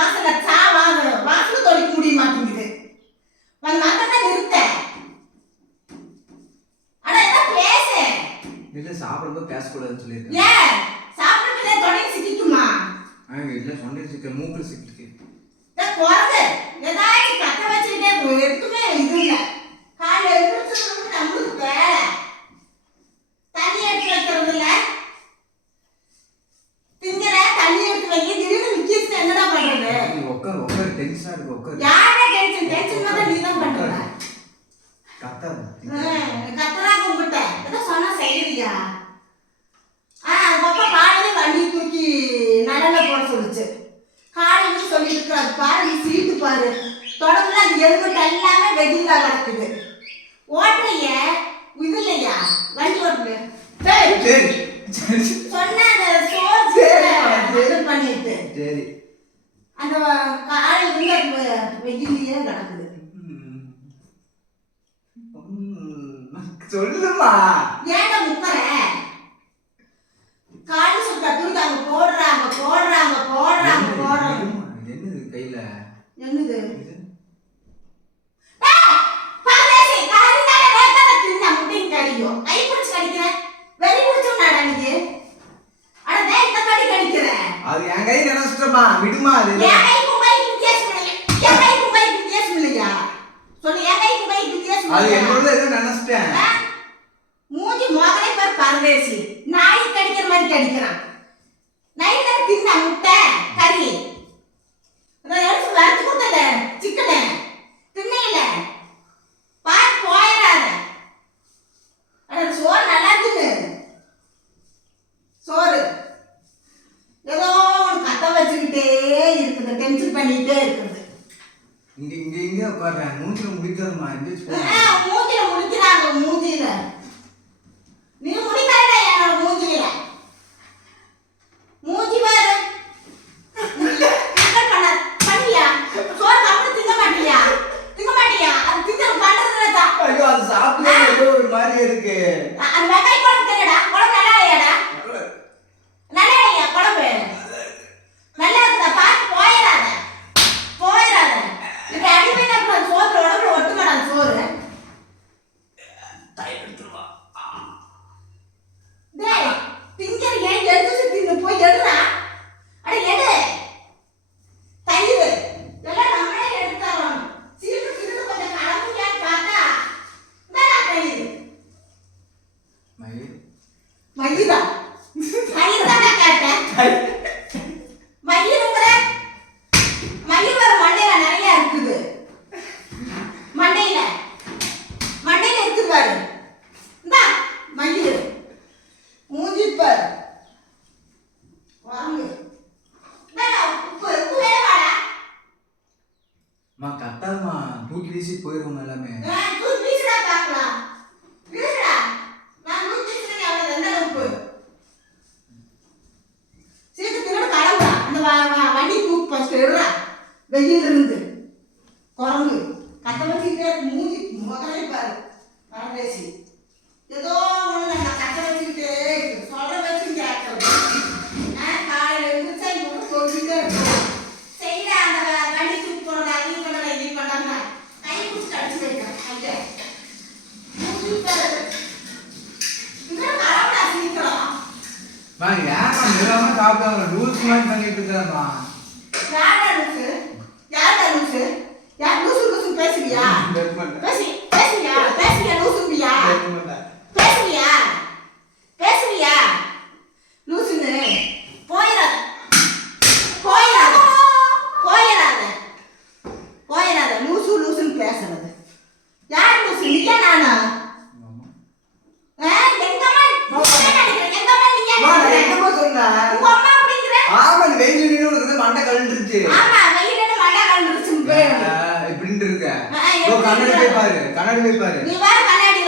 வாசல வாசல தொலைக்க முடிய மாட்டேங்குது. வந்து மத்தத நிறுத்த. அட என்ன பேச? இல்ல சாப்பிடும்போது பேசக்கூடாதுன்னு சொல்லிருக்கேன். ஏன் சாப்பிட்டுட்டே தொடைக்கு சிக்கிக்குமா? இல்ல சொண்டை சிக்க மூக்குல சிக்கிட்டு. குறது ஏதாச்சும் கத்த வச்சுக்கிட்டே எடுத்துமே இது இல்ல. காலை எழுந்திரிச்சு நம்மளுக்கு வேலை. தண்ணி எடுத்து வைக்கிறது இல்ல. திங்கிற தண்ணி எடுத்து வைக்க திடீர்னு நிக்கிச்சு என்னடா பண்றது? உட்கார் டென்ஷனா இருக்கு உட்கார். யாரே டென்ஷன் தான் நீ தான் பண்ற. கத்தறாங்க உங்ககிட்ட ஏதோ சொன்னா செய்யறியா? அப்பா காலையில வண்டி தூக்கி நலன்ல போட சொல்லுச்சு. காலையில சொல்லி இருக்காது பாரு நீ சீட்டு பாரு தொடர்ந்து அந்த எலும்பு எல்லாமே வெடிங்களா கிடக்குது. ஓட்டுறைய இது இல்லையா வண்டி ஓட்டுல சொன்ன அந்த சோறு பண்ணிட்டு சரி அந்த காலையில வெடிலையே கிடக்குது. சொல்லுமா ஏன்டா முக்கற காலி சுத்த தூக்காங்க போடுறாங்க என்னது கையில என்னது பரதேசி காரிதான வேதன தின்ன முட்டின் கடியோ கை பிடிச்சு கடிக்கிற வெறி பிடிச்சுனாடா நீ அட டேய் இந்த கடி கடிக்கிற அது என் கை நினைச்சிட்டமா விடுமா அது என் கை கும்பை வித்தியாசம் இல்லையா சொல்லு என் கை கும்பை வித்தியாசம் அது என்னோட ஏதோ நினைச்சிட்டேன். மூஞ்சி மோகனை பார் பரதேசி நாய் கடிக்கிற மாதிரி கடிக்கிறான். நைட்ல தின்ன முட்டை கறி நான் எடுத்து வறுத்து கொடுத்தல சிக்கனு தின்னையில பாத்து போயிடாத. சோறு நல்லா தின்னு சோறு ஏதோ கத்த வச்சுக்கிட்டே இருக்குது டென்ஷன் பண்ணிட்டே இருக்குது. இங்க உட்கார்றேன் மூஞ்சில முடிக்காதுமா மூஞ்சில முடிக்கிறாங்க மூஞ்சில நீ முடிக்கிறடா என்னோட மூஞ்சில மூஞ்சி பாரு பண்ணியா சோறு அப்படி திங்க மாட்டியா அது திங்க பண்றதுல தான். ஐயோ அது சாப்பிட்டே ஏதோ ஒரு மாதிரி இருக்கு. அந்த வெங்காய குழம்பு தெரியடா குழம்பு நல்லா இல்லையாடா நல்லா இல்லையா குழம்பு நல்லா இருக்குதா பார்த்து போயிடாத இப்ப அடிமையா அப்புறம் சோத்துல உடம்புல ஒட்டுமாடா சோறு தயிர் எடுத்துருவா. டேய் திங்கற ஏன் எடுத்து தின்னு போய் எடுடா. அட எடு தயிர் எல்லாம் நம்மளே எடுத்துறோம். சீட்டு கிட்ட கொஞ்சம் கலந்துயான்னு பார்த்தா என்னடா தயிர் மயிரா மயிரா கேட்டேன் மயிலுங்கற மயில் வர மண்டையில நிறைய இருக்குது. மண்டையில இருக்குது பாரு இந்தா மயில் மூஞ்சி பாரு வாங்க உப்பு வேணுமாடா கத்தாதமா தூக்கி வீசி போயிடும் எல்லாமே. தூக்கி வீசுடா பார்க்கலாம் வீசுடா நான் தூக்கி வீசுறேன் அவ்வளவு எந்த உப்பு சீட்டு திருட கடவுடா அந்த வண்டி தூக்கி ஃபர்ஸ்ட் எடுறா வெயில் இருந்து குரங்கு கத்த வச்சுக்கிட்டே மூஞ்சி முதலே பாரு பரதேசி ஏதோ ஒண்ணு நான் கத்த வச்சுக்கிட்டே சொல்ற வச்சு கேட்கறது. காலையில எழுந்திரிச்சா இவங்க சொல்லிட்டே இருக்கோம் செய்யற அந்த வண்டி தூக்கி போடுறா நீ பண்ணல இது பண்ணாம கை பிடிச்சி அடிச்சு வைக்கிறேன் ஐயா மூஞ்சி பாரு இன்னும் கடவுளா சீக்கிரம் ஏன் சாப்பிட்டு ரூல்ஸ் மாதிரி பண்ணிட்டு இருக்காமா. யார் லூசு பேசுவியா பேசுவியா லூசுன்னு போயிடாத லூசுன்னு பேசுறது யார் லூசு நீயா நானா மண்டை கலந்துருச்சு இப்படின்னு இருக்க கண்ணாடி போய் பாரு நீ வேற கண்ணாடி